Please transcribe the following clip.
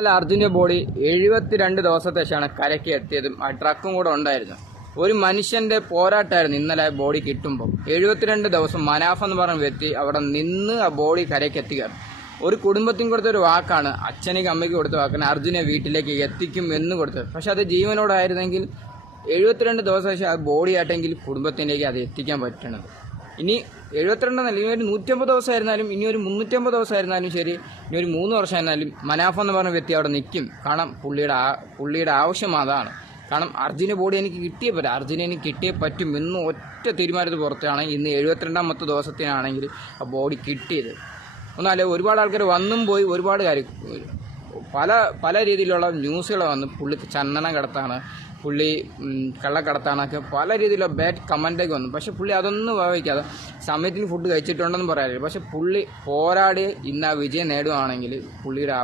അല്ല, അർജുന്റെ ബോഡി 72 ദിവസത്തെ ശേഷമാണ് കരയ്ക്ക് എത്തിയതും ആ ട്രക്കും കൂടെ ഉണ്ടായിരുന്നു. ഒരു മനുഷ്യന്റെ പോരാട്ടമായിരുന്നു ഇന്നലെ ബോഡി കിട്ടുമ്പോൾ. 72 ദിവസം മനാഫ് എന്ന് പറഞ്ഞ വ്യക്തി അവിടെ നിന്ന് ആ ബോഡി കരയ്ക്ക് എത്തിക്കുകയാണ്. ഒരു കുടുംബത്തിന് കൊടുത്തൊരു വാക്കാണ്, അച്ഛനേക്ക് അമ്മയ്ക്ക് കൊടുത്ത വാക്കാണ് അർജുനെ വീട്ടിലേക്ക് എത്തിക്കും എന്ന് കൊടുത്തത്. പക്ഷെ അത് ജീവനോടായിരുന്നെങ്കിൽ 72 ദിവസം ശേഷം ആ ബോഡി ആയിട്ടെങ്കിൽ കുടുംബത്തിലേക്ക് അത് എത്തിക്കാൻ പറ്റണത്. ഇനി 72 അല്ലെങ്കിൽ ഒരു 150 ദിവസമായിരുന്നാലും, ഇനി ഒരു 350 ദിവസമായിരുന്നാലും ശരി, ഇനി ഒരു 3 വർഷമായിരുന്നാലും മനാഫ് എന്ന് പറഞ്ഞ വ്യക്തി അവിടെ നിൽക്കും. കാരണം പുള്ളിയുടെ ആവശ്യം അതാണ്. കാരണം അർജുന ബോഡി എനിക്ക് കിട്ടിയേ പറ്റും, അർജുന എനിക്ക് കിട്ടിയേ പറ്റും എന്ന് ഒറ്റ തീരുമാനത്തിൽ പുറത്താണ് ഇന്ന് 72ാമത്തെ ദിവസത്തിനാണെങ്കിൽ ആ ബോഡി കിട്ടിയത്. ഒന്നല്ല, ഒരുപാട് ആൾക്കാർ വന്നും പോയി, ഒരുപാട് കാര്യം പല രീതിയിലുള്ള ന്യൂസുകൾ വന്നു. പുള്ളി ചന്ദനം കടത്താണ്, പുള്ളി കള്ളക്കടത്താണൊക്കെ പല രീതിയിലുള്ള ബാഡ് കമൻ്റൊക്കെ വന്നു. പക്ഷെ പുള്ളി അതൊന്നും ഭാവിക്കാതെ സമയത്തിന് ഫുഡ് കഴിച്ചിട്ടുണ്ടെന്ന് പറയാറില്ല. പക്ഷെ പുള്ളി പോരാടി ഇന്ന് ആ വിജയം നേടുകയാണെങ്കിൽ പുള്ളിയുടെ